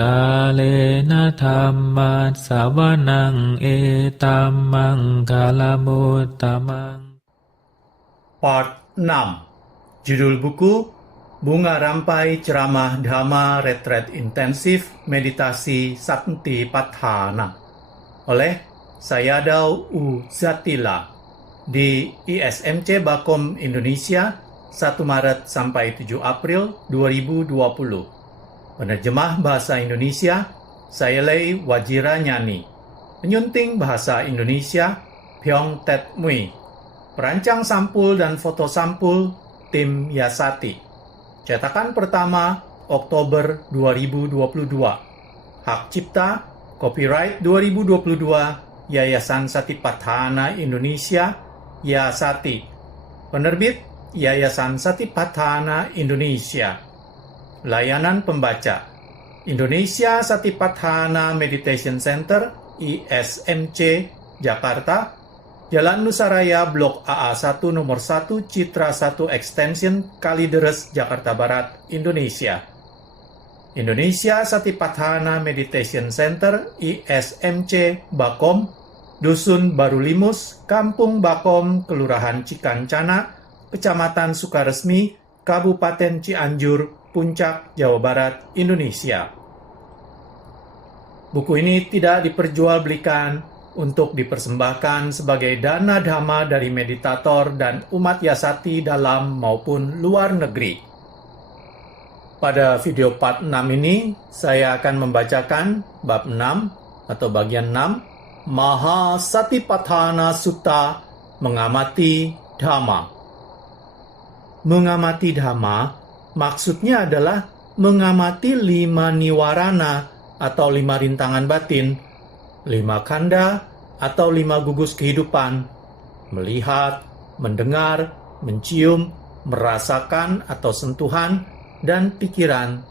กาเลนะธัมมัสสวนังเอตัมมังคาลมุตตมัง Part 6. Judul buku Bunga Rampai Ceramah Dhamma Retreat Intensif Meditasi Sakti Patthana oleh Sayadaw U. Zatila di ISMC Bakom Indonesia 1 Maret sampai 7 April 2020. Penerjemah bahasa Indonesia Sayalei Wajira Nyani. Penyunting bahasa Indonesia Pyong Tet Mui. Perancang sampul dan foto sampul tim Yasati. Cetakan pertama Oktober 2022. Hak cipta copyright 2022 Yayasan Satipatthana Indonesia Yasati. Penerbit Yayasan Satipatthana Indonesia. Layanan pembaca Indonesia Satipatthana Meditation Center ISMC Jakarta, Jalan Nusaraya Blok AA1 Nomor 1 Citra 1 Extension Kalideres Jakarta Barat, Indonesia. Indonesia Satipatthana Meditation Center ISMC Bakom, Dusun Baru Limus, Kampung Bakom, Kelurahan Cikancana, Kecamatan Sukaresmi, Kabupaten Cianjur, Puncak, Jawa Barat, Indonesia. Buku ini tidak diperjualbelikan untuk dipersembahkan sebagai dana dhamma dari meditator dan umat Yasati dalam maupun luar negeri. Pada video part 6 ini, saya akan membacakan bab 6 atau bagian 6, Maha Satipatthana Sutta, Mengamati Dhamma. Mengamati Dhamma maksudnya adalah mengamati 5 niwarana atau 5 rintangan batin, 5 kanda atau 5 gugus kehidupan, melihat, mendengar, mencium, merasakan atau sentuhan, dan pikiran.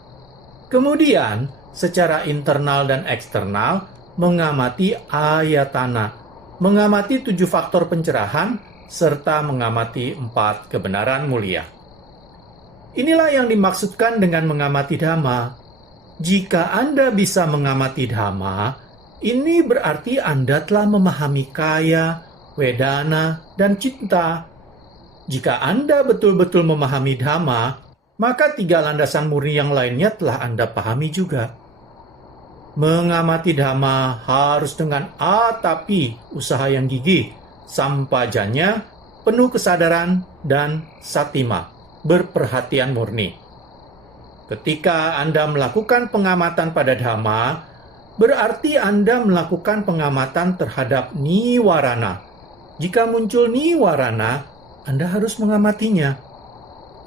Kemudian, secara internal dan eksternal, mengamati ayatana, mengamati 7 faktor pencerahan, serta mengamati 4 kebenaran mulia. Inilah yang dimaksudkan dengan mengamati Dhamma. Jika Anda bisa mengamati Dhamma, ini berarti Anda telah memahami kaya, wedana, dan cinta. Jika Anda betul-betul memahami Dhamma, maka 3 landasan murni yang lainnya telah Anda pahami juga. Mengamati Dhamma harus dengan atapi usaha yang gigih, sampajanya, penuh kesadaran, dan satima, berperhatian murni. Ketika Anda melakukan pengamatan pada Dhamma, berarti Anda melakukan pengamatan terhadap niwarana. Jika muncul niwarana, Anda harus mengamatinya.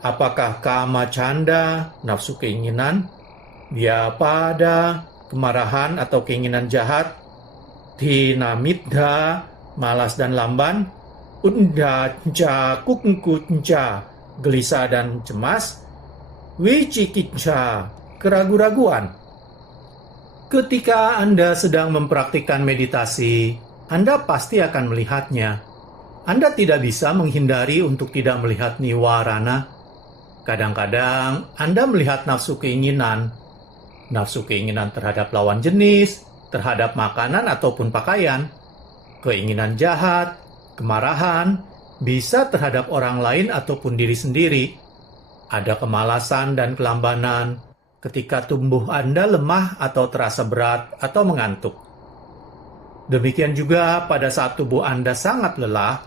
Apakah kama canda, nafsu keinginan, vyapada, kemarahan atau keinginan jahat, dhinamidha, malas dan lamban, undhaca, kukungkunca, gelisah dan cemas, wicikicca, keraguan-raguan. Ketika Anda sedang mempraktikkan meditasi, Anda pasti akan melihatnya. Anda tidak bisa menghindari untuk tidak melihat niwarana. Kadang-kadang Anda melihat nafsu keinginan terhadap lawan jenis, terhadap makanan ataupun pakaian, keinginan jahat, kemarahan, bisa terhadap orang lain ataupun diri sendiri. Ada kemalasan dan kelambanan ketika tubuh Anda lemah atau terasa berat atau mengantuk. Demikian juga pada saat tubuh Anda sangat lelah,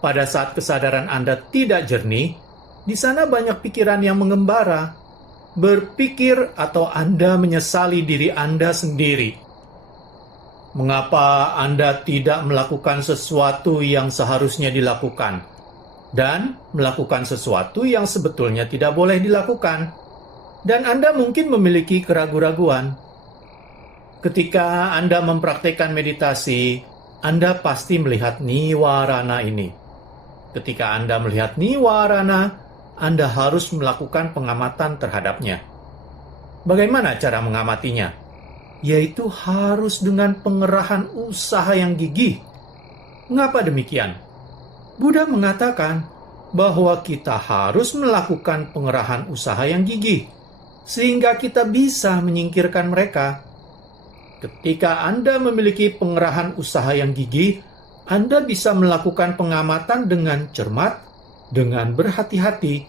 pada saat kesadaran Anda tidak jernih, di sana banyak pikiran yang mengembara, berpikir atau Anda menyesali diri Anda sendiri. Mengapa Anda tidak melakukan sesuatu yang seharusnya dilakukan, dan melakukan sesuatu yang sebetulnya tidak boleh dilakukan? Dan Anda mungkin memiliki keraguan-raguan. Ketika Anda mempraktikkan meditasi, Anda pasti melihat niwarana ini. Ketika Anda melihat niwarana, Anda harus melakukan pengamatan terhadapnya. Bagaimana cara mengamatinya? Yaitu harus dengan pengerahan usaha yang gigih. Mengapa demikian? Buddha mengatakan bahwa kita harus melakukan pengerahan usaha yang gigih. sehingga kita bisa menyingkirkan mereka. Ketika Anda memiliki pengerahan usaha yang gigih, Anda bisa melakukan pengamatan dengan cermat, dengan berhati-hati.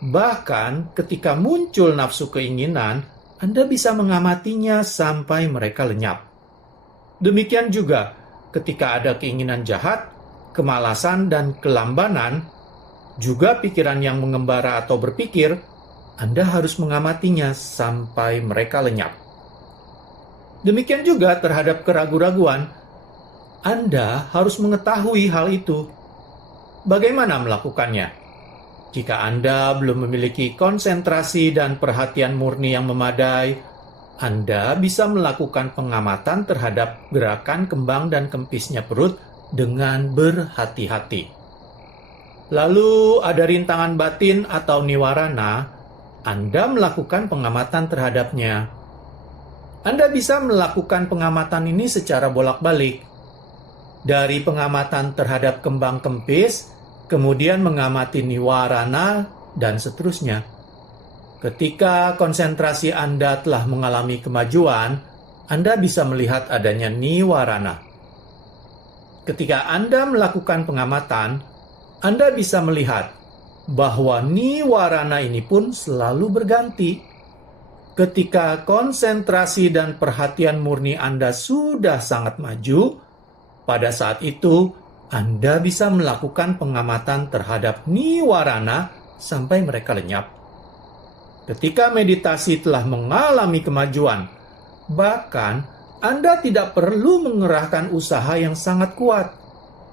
Bahkan ketika muncul nafsu keinginan, Anda bisa mengamatinya sampai mereka lenyap. Demikian juga ketika ada keinginan jahat, kemalasan, dan kelambanan, juga pikiran yang mengembara atau berpikir, Anda harus mengamatinya sampai mereka lenyap. Demikian juga terhadap keraguan-raguan, Anda harus mengetahui hal itu. Bagaimana melakukannya? Jika Anda belum memiliki konsentrasi dan perhatian murni yang memadai, Anda bisa melakukan pengamatan terhadap gerakan kembang dan kempisnya perut dengan berhati-hati. Lalu ada rintangan batin atau niwarana, Anda melakukan pengamatan terhadapnya. Anda bisa melakukan pengamatan ini secara bolak-balik. Dari pengamatan terhadap kembang kempis, kemudian mengamati niwarana, dan seterusnya. Ketika konsentrasi Anda telah mengalami kemajuan, Anda bisa melihat adanya niwarana. Ketika Anda melakukan pengamatan, Anda bisa melihat bahwa niwarana ini pun selalu berganti. Ketika konsentrasi dan perhatian murni Anda sudah sangat maju, pada saat itu Anda bisa melakukan pengamatan terhadap niwarana sampai mereka lenyap. Ketika meditasi telah mengalami kemajuan, bahkan Anda tidak perlu mengerahkan usaha yang sangat kuat.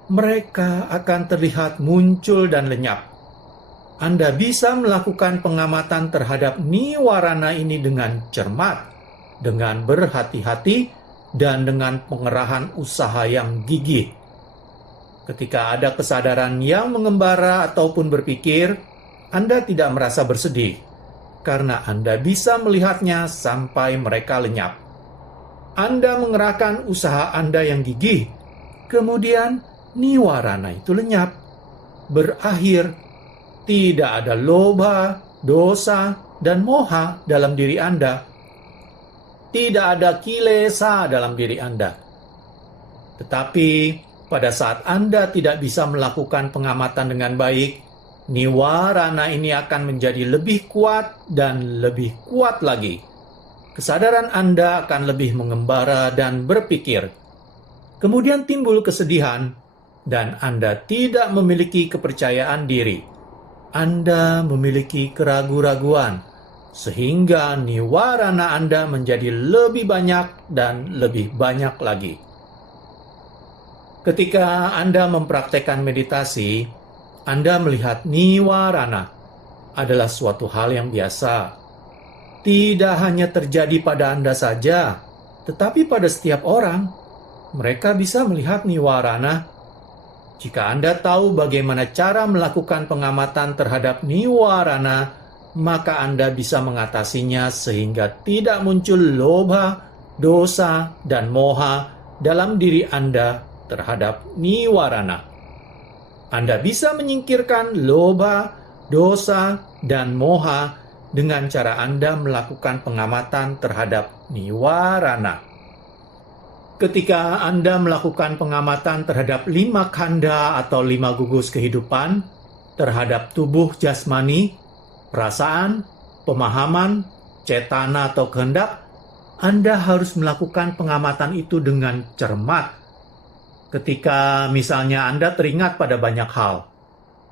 Mereka akan terlihat muncul dan lenyap. Anda bisa melakukan pengamatan terhadap niwarana ini dengan cermat, dengan berhati-hati, dan dengan pengerahan usaha yang gigih. Ketika ada kesadaran yang mengembara ataupun berpikir, Anda tidak merasa bersedih, karena Anda bisa melihatnya sampai mereka lenyap. Anda mengerahkan usaha Anda yang gigih, kemudian niwarana itu lenyap. Berakhir, tidak ada loba, dosa, dan moha dalam diri Anda. Tidak ada kilesa dalam diri Anda. Tetapi pada saat Anda tidak bisa melakukan pengamatan dengan baik, niwarana ini akan menjadi lebih kuat dan lebih kuat lagi. Kesadaran Anda akan lebih mengembara dan berpikir. Kemudian timbul kesedihan, dan Anda tidak memiliki kepercayaan diri. Anda memiliki keraguan-raguan, sehingga niwarana Anda menjadi lebih banyak dan lebih banyak lagi. Ketika Anda mempraktekkan meditasi, Anda melihat niwarana adalah suatu hal yang biasa. Tidak hanya terjadi pada Anda saja, tetapi pada setiap orang. Mereka bisa melihat niwarana. Jika Anda tahu bagaimana cara melakukan pengamatan terhadap niwarana, maka Anda bisa mengatasinya sehingga tidak muncul loba, dosa, dan moha dalam diri Anda terhadap niwarana. Anda bisa menyingkirkan loba, dosa, dan moha dengan cara Anda melakukan pengamatan terhadap niwarana. Ketika Anda melakukan pengamatan terhadap 5 khandha atau 5 gugus kehidupan, terhadap tubuh jasmani, perasaan, pemahaman, cetana atau kehendak, Anda harus melakukan pengamatan itu dengan cermat. Ketika misalnya Anda teringat pada banyak hal,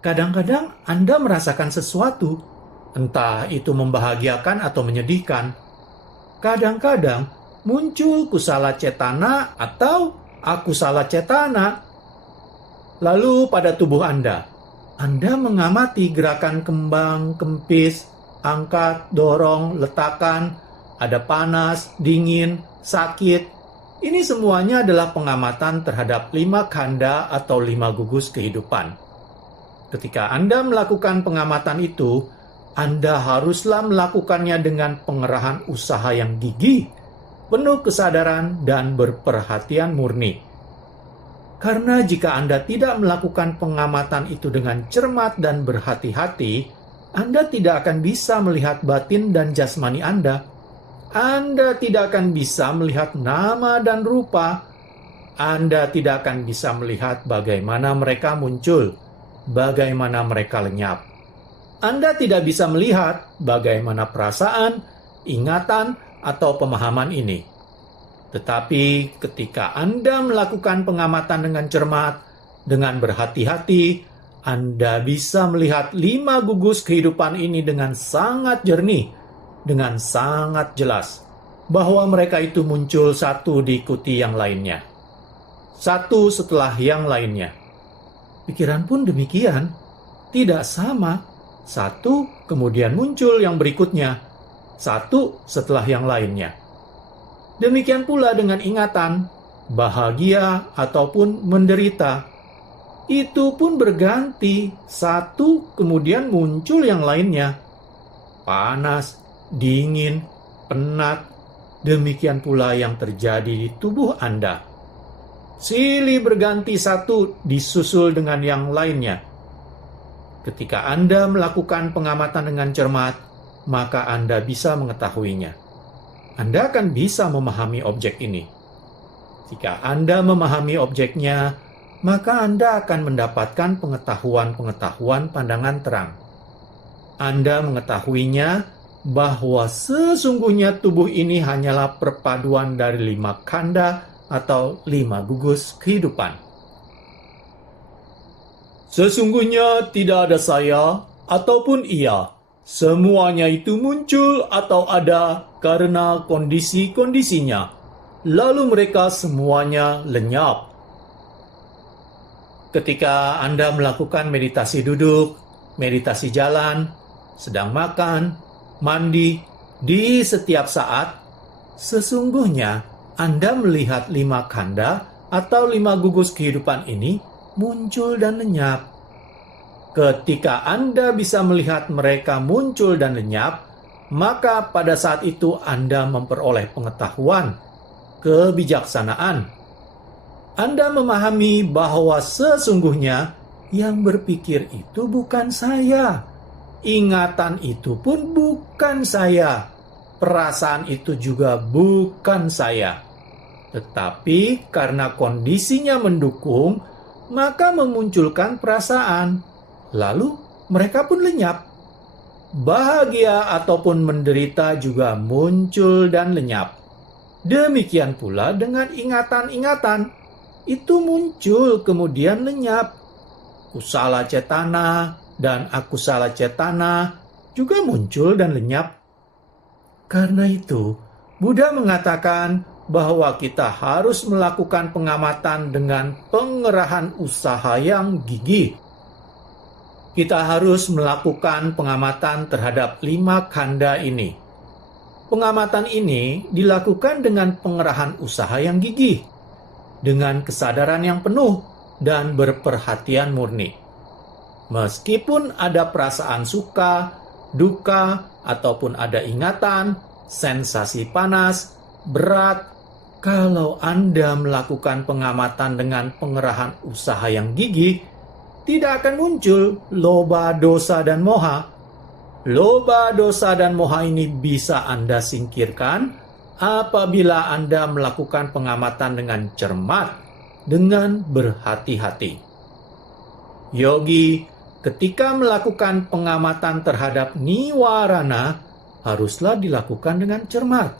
kadang-kadang Anda merasakan sesuatu, entah itu membahagiakan atau menyedihkan. Kadang-kadang muncul kusala cetana atau akusala cetana. Lalu pada tubuh Anda mengamati gerakan kembang, kempis, angkat, dorong, letakkan, ada panas, dingin, sakit. Ini semuanya adalah pengamatan terhadap 5 khandha atau 5 gugus kehidupan. Ketika Anda melakukan pengamatan itu, Anda haruslah melakukannya dengan pengerahan usaha yang gigih, penuh kesadaran dan berperhatian murni. Karena jika Anda tidak melakukan pengamatan itu dengan cermat dan berhati-hati, Anda tidak akan bisa melihat batin dan jasmani Anda. Anda tidak akan bisa melihat nama dan rupa. Anda tidak akan bisa melihat bagaimana mereka muncul, bagaimana mereka lenyap. Anda tidak bisa melihat bagaimana perasaan, ingatan, atau pemahaman ini. Tetapi ketika Anda melakukan pengamatan dengan cermat, dengan berhati-hati, Anda bisa melihat 5 gugus kehidupan ini dengan sangat jernih, dengan sangat jelas, bahwa mereka itu muncul satu diikuti yang lainnya. Satu setelah yang lainnya. Pikiran pun demikian, tidak sama. Satu kemudian muncul yang berikutnya, satu setelah yang lainnya. Demikian pula dengan ingatan, bahagia ataupun menderita. Itu pun berganti, satu kemudian muncul yang lainnya. Panas, dingin, penat, demikian pula yang terjadi di tubuh Anda. Silih berganti satu disusul dengan yang lainnya. Ketika Anda melakukan pengamatan dengan cermat, maka Anda bisa mengetahuinya. Anda akan bisa memahami objek ini. Jika Anda memahami objeknya, maka Anda akan mendapatkan pengetahuan-pengetahuan pandangan terang. Anda mengetahuinya bahwa sesungguhnya tubuh ini hanyalah perpaduan dari 5 kanda atau 5 gugus kehidupan. Sesungguhnya tidak ada saya ataupun ia. Semuanya itu muncul atau ada karena kondisi-kondisinya. Lalu mereka semuanya lenyap. Ketika Anda melakukan meditasi duduk, meditasi jalan, sedang makan, mandi, di setiap saat, sesungguhnya Anda melihat 5 kanda atau 5 gugus kehidupan ini muncul dan lenyap. Ketika Anda bisa melihat mereka muncul dan lenyap, maka pada saat itu Anda memperoleh pengetahuan, kebijaksanaan. Anda memahami bahwa sesungguhnya yang berpikir itu bukan saya. Ingatan itu pun bukan saya. Perasaan itu juga bukan saya. Tetapi karena kondisinya mendukung, maka memunculkan perasaan. Lalu mereka pun lenyap. Bahagia ataupun menderita juga muncul dan lenyap. Demikian pula dengan ingatan-ingatan. Itu muncul kemudian lenyap. Kusala cetana dan akusala cetana juga muncul dan lenyap. Karena itu, Buddha mengatakan bahwa kita harus melakukan pengamatan dengan pengerahan usaha yang gigih. Kita harus melakukan pengamatan terhadap 5 kanda ini. Pengamatan ini dilakukan dengan pengerahan usaha yang gigih, dengan kesadaran yang penuh dan berperhatian murni. Meskipun ada perasaan suka, duka, ataupun ada ingatan, sensasi panas, berat, kalau Anda melakukan pengamatan dengan pengerahan usaha yang gigih, tidak akan muncul loba, dosa, dan moha. Loba, dosa, dan moha ini bisa Anda singkirkan apabila Anda melakukan pengamatan dengan cermat, dengan berhati-hati. Yogi, ketika melakukan pengamatan terhadap niwarana, haruslah dilakukan dengan cermat,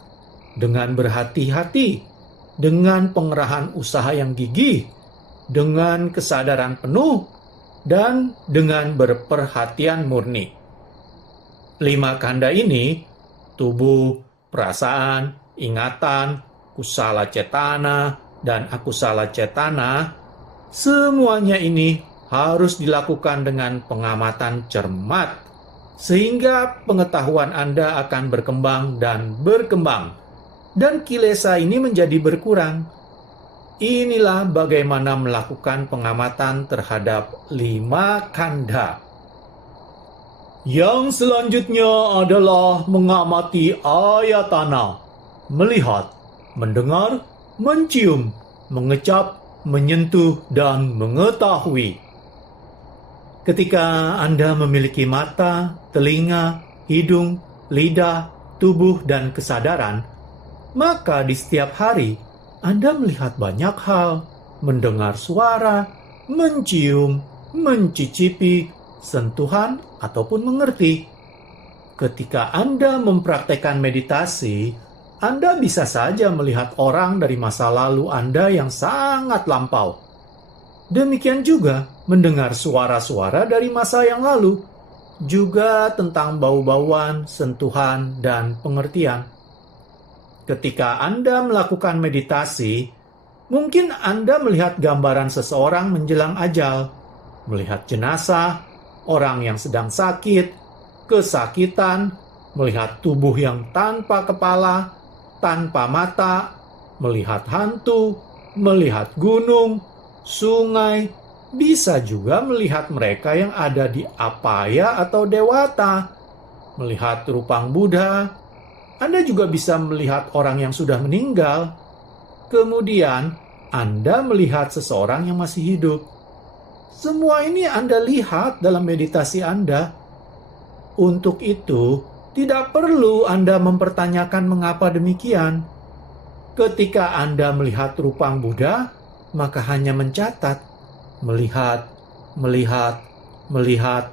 dengan berhati-hati, dengan pengerahan usaha yang gigih, dengan kesadaran penuh, dan dengan berperhatian murni. 5 kanda ini, tubuh, perasaan, ingatan, kusala cetana, dan akusala cetana, semuanya ini harus dilakukan dengan pengamatan cermat, sehingga pengetahuan Anda akan berkembang dan berkembang, dan kilesa ini menjadi berkurang. Inilah bagaimana melakukan pengamatan terhadap 5 kanda. Yang selanjutnya adalah mengamati ayatana, melihat, mendengar, mencium, mengecap, menyentuh, dan mengetahui. Ketika Anda memiliki mata, telinga, hidung, lidah, tubuh, dan kesadaran, maka di setiap hari Anda melihat banyak hal, mendengar suara, mencium, mencicipi, sentuhan, ataupun mengerti. Ketika Anda mempraktekkan meditasi, Anda bisa saja melihat orang dari masa lalu Anda yang sangat lampau. Demikian juga mendengar suara-suara dari masa yang lalu, juga tentang bau-bauan, sentuhan, dan pengertian. Ketika Anda melakukan meditasi, mungkin Anda melihat gambaran seseorang menjelang ajal, melihat jenazah, orang yang sedang sakit, kesakitan, melihat tubuh yang tanpa kepala, tanpa mata, melihat hantu, melihat gunung, sungai, bisa juga melihat mereka yang ada di Apaya atau Dewata, melihat Rupang Buddha. Anda juga bisa melihat orang yang sudah meninggal. Kemudian, Anda melihat seseorang yang masih hidup. Semua ini Anda lihat dalam meditasi Anda. Untuk itu, tidak perlu Anda mempertanyakan mengapa demikian. Ketika Anda melihat Rupang Buddha, maka hanya mencatat, melihat, melihat, melihat.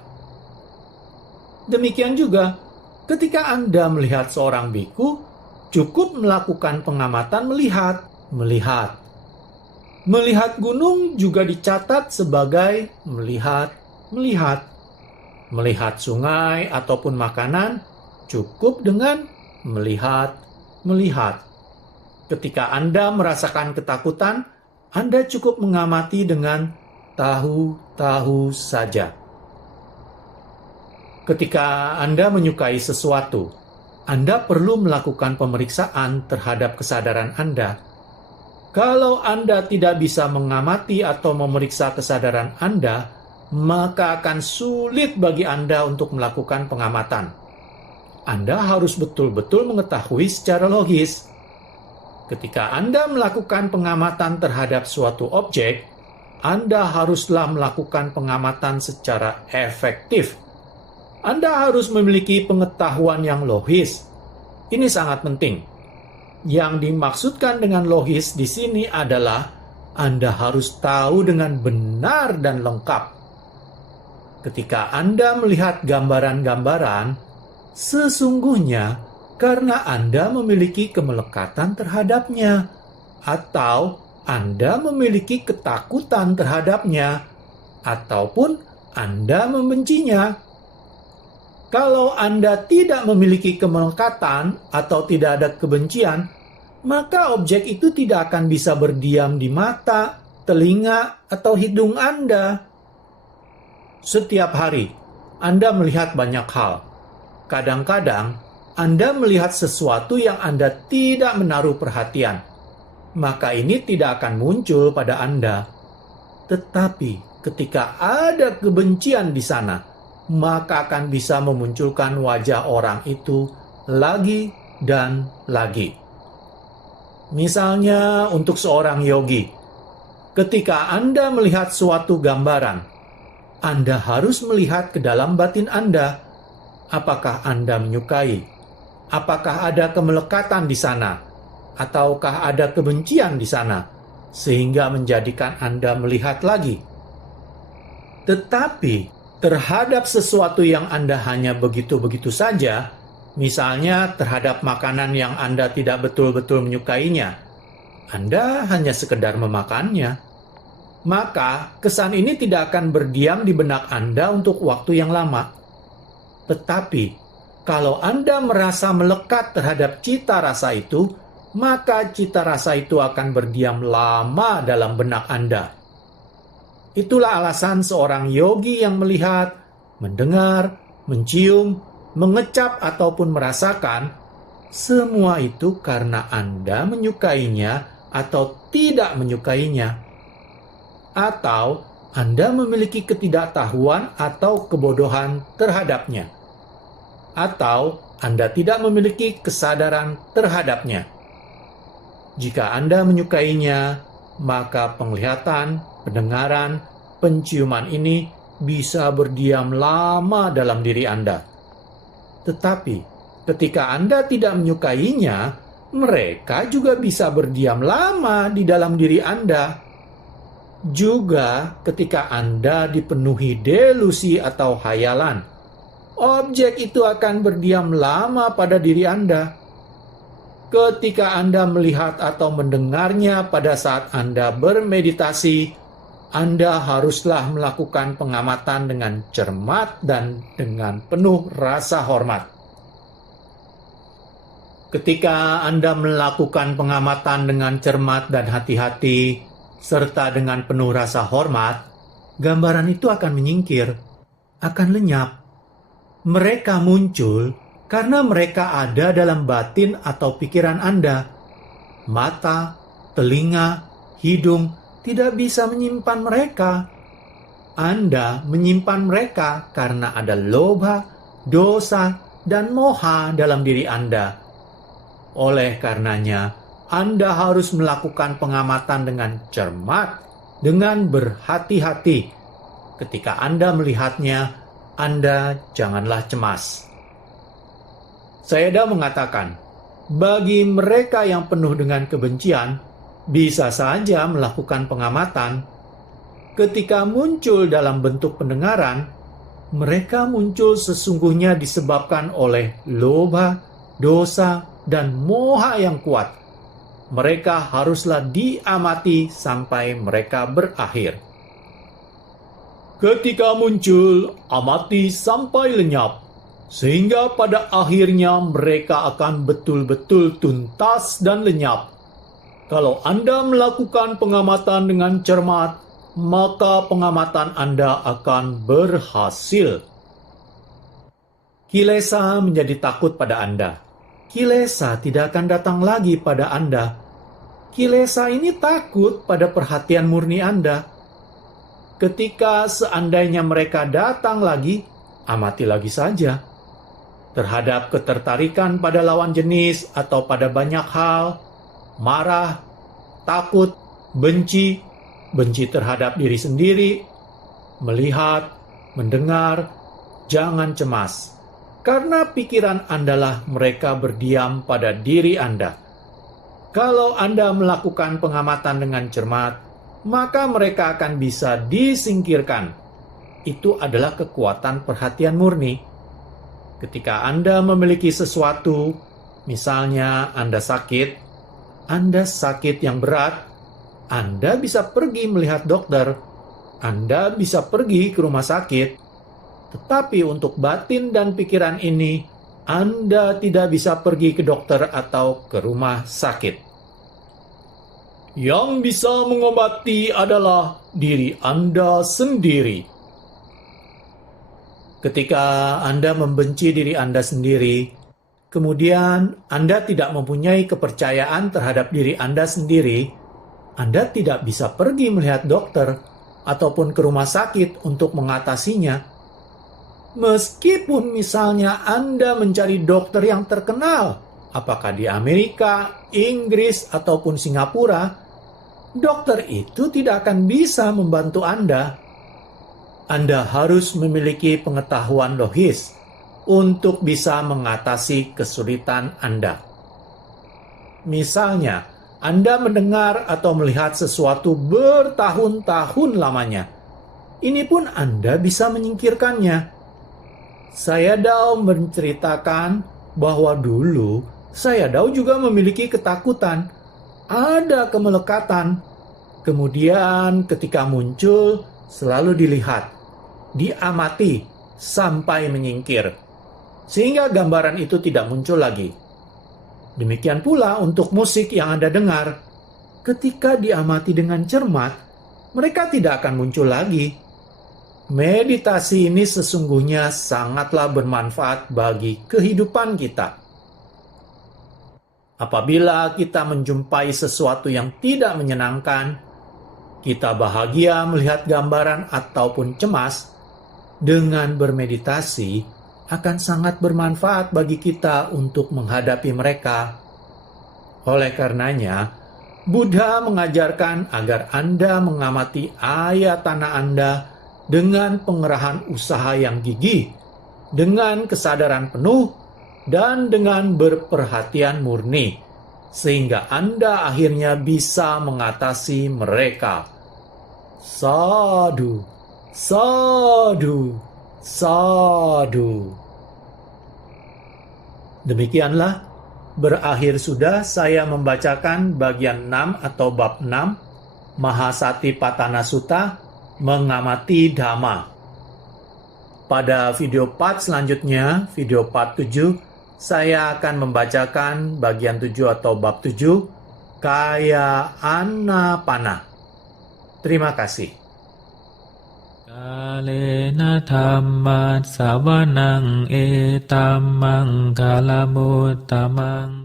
Demikian juga, ketika Anda melihat seorang biku, cukup melakukan pengamatan melihat, melihat. Melihat gunung juga dicatat sebagai melihat, melihat. Melihat sungai ataupun makanan, cukup dengan melihat, melihat. Ketika Anda merasakan ketakutan, Anda cukup mengamati dengan tahu saja. Ketika Anda menyukai sesuatu, Anda perlu melakukan pemeriksaan terhadap kesadaran Anda. Kalau Anda tidak bisa mengamati atau memeriksa kesadaran Anda, maka akan sulit bagi Anda untuk melakukan pengamatan. Anda harus betul-betul mengetahui secara logis. Ketika Anda melakukan pengamatan terhadap suatu objek, Anda haruslah melakukan pengamatan secara efektif. Anda harus memiliki pengetahuan yang logis. Ini sangat penting. Yang dimaksudkan dengan logis di sini adalah Anda harus tahu dengan benar dan lengkap. Ketika Anda melihat gambaran-gambaran, sesungguhnya karena Anda memiliki kemelekatan terhadapnya, atau Anda memiliki ketakutan terhadapnya, ataupun Anda membencinya. Kalau Anda tidak memiliki kemelekatan atau tidak ada kebencian, maka objek itu tidak akan bisa berdiam di mata, telinga, atau hidung Anda. Setiap hari, Anda melihat banyak hal. Kadang-kadang, Anda melihat sesuatu yang Anda tidak menaruh perhatian. Maka ini tidak akan muncul pada Anda. Tetapi ketika ada kebencian di sana, maka akan bisa memunculkan wajah orang itu lagi dan lagi. Misalnya untuk seorang yogi, ketika Anda melihat suatu gambaran, Anda harus melihat ke dalam batin Anda. Apakah Anda menyukai? Apakah ada kemelekatan di sana? Ataukah ada kebencian di sana? Sehingga menjadikan Anda melihat lagi. Tetapi terhadap sesuatu yang Anda hanya begitu-begitu saja, misalnya terhadap makanan yang Anda tidak betul-betul menyukainya, Anda hanya sekedar memakannya, maka kesan ini tidak akan berdiam di benak Anda untuk waktu yang lama. Tetapi kalau Anda merasa melekat terhadap cita rasa itu, maka cita rasa itu akan berdiam lama dalam benak Anda. Itulah alasan seorang yogi yang melihat, mendengar, mencium, mengecap ataupun merasakan, semua itu karena Anda menyukainya atau tidak menyukainya. Atau Anda memiliki ketidaktahuan atau kebodohan terhadapnya. Atau Anda tidak memiliki kesadaran terhadapnya. Jika Anda menyukainya, maka penglihatan, pendengaran, penciuman ini bisa berdiam lama dalam diri Anda. Tetapi ketika Anda tidak menyukainya, mereka juga bisa berdiam lama di dalam diri Anda. Juga ketika Anda dipenuhi delusi atau hayalan, objek itu akan berdiam lama pada diri Anda. Ketika Anda melihat atau mendengarnya pada saat Anda bermeditasi, Anda haruslah melakukan pengamatan dengan cermat dan dengan penuh rasa hormat. Ketika Anda melakukan pengamatan dengan cermat dan hati-hati, serta dengan penuh rasa hormat, gambaran itu akan menyingkir, akan lenyap. Mereka muncul karena mereka ada dalam batin atau pikiran Anda. Mata, telinga, hidung tidak bisa menyimpan mereka. Anda menyimpan mereka karena ada loba, dosa, dan moha dalam diri Anda. Oleh karenanya, Anda harus melakukan pengamatan dengan cermat, dengan berhati-hati. Ketika Anda melihatnya, Anda janganlah cemas. Sayadaw mengatakan, bagi mereka yang penuh dengan kebencian, bisa saja melakukan pengamatan. Ketika muncul dalam bentuk pendengaran, mereka muncul sesungguhnya disebabkan oleh loba, dosa, dan moha yang kuat. Mereka haruslah diamati sampai mereka berakhir. Ketika muncul, amati sampai lenyap, sehingga pada akhirnya mereka akan betul-betul tuntas dan lenyap. Kalau Anda melakukan pengamatan dengan cermat, maka pengamatan Anda akan berhasil. Kilesa menjadi takut pada Anda. Kilesa tidak akan datang lagi pada Anda. Kilesa ini takut pada perhatian murni Anda. Ketika seandainya mereka datang lagi, amati lagi saja. Terhadap ketertarikan pada lawan jenis atau pada banyak hal, marah, takut, benci terhadap diri sendiri, melihat, mendengar, jangan cemas. Karena pikiran Anda lah mereka berdiam pada diri Anda. Kalau Anda melakukan pengamatan dengan cermat, maka mereka akan bisa disingkirkan. Itu adalah kekuatan perhatian murni. Ketika Anda memiliki sesuatu, misalnya Anda sakit yang berat, Anda bisa pergi melihat dokter, Anda bisa pergi ke rumah sakit. Tetapi untuk batin dan pikiran ini, Anda tidak bisa pergi ke dokter atau ke rumah sakit. Yang bisa mengobati adalah diri Anda sendiri. Ketika Anda membenci diri Anda sendiri, kemudian Anda tidak mempunyai kepercayaan terhadap diri Anda sendiri, Anda tidak bisa pergi melihat dokter ataupun ke rumah sakit untuk mengatasinya. Meskipun misalnya Anda mencari dokter yang terkenal, apakah di Amerika, Inggris, ataupun Singapura, dokter itu tidak akan bisa membantu Anda. Anda harus memiliki pengetahuan logis untuk bisa mengatasi kesulitan Anda. Misalnya, Anda mendengar atau melihat sesuatu bertahun-tahun lamanya. Ini pun Anda bisa menyingkirkannya. Sayadaw menceritakan bahwa dulu Sayadaw juga memiliki ketakutan, ada kemelekatan. Kemudian ketika muncul, selalu dilihat, diamati sampai menyingkir, sehingga gambaran itu tidak muncul lagi. Demikian pula untuk musik yang Anda dengar. Ketika diamati dengan cermat, mereka tidak akan muncul lagi. Meditasi ini sesungguhnya sangatlah bermanfaat bagi kehidupan kita. Apabila kita menjumpai sesuatu yang tidak menyenangkan, kita bahagia melihat gambaran ataupun cemas, dengan bermeditasi akan sangat bermanfaat bagi kita untuk menghadapi mereka. Oleh karenanya, Buddha mengajarkan agar Anda mengamati ayatana Anda dengan pengerahan usaha yang gigih, dengan kesadaran penuh, dan dengan berperhatian murni, sehingga Anda akhirnya bisa mengatasi mereka. Sadu, sadu, sadu. Demikianlah, berakhir sudah saya membacakan bagian 6 atau bab 6, Mahasatipatthana Sutta, mengamati Dhamma. Pada video part selanjutnya, video part 7, saya akan membacakan bagian 7 atau bab 7, Kaya Anapana. Terima kasih. Kalena dhammat savanang etammang kalamuttamaṃ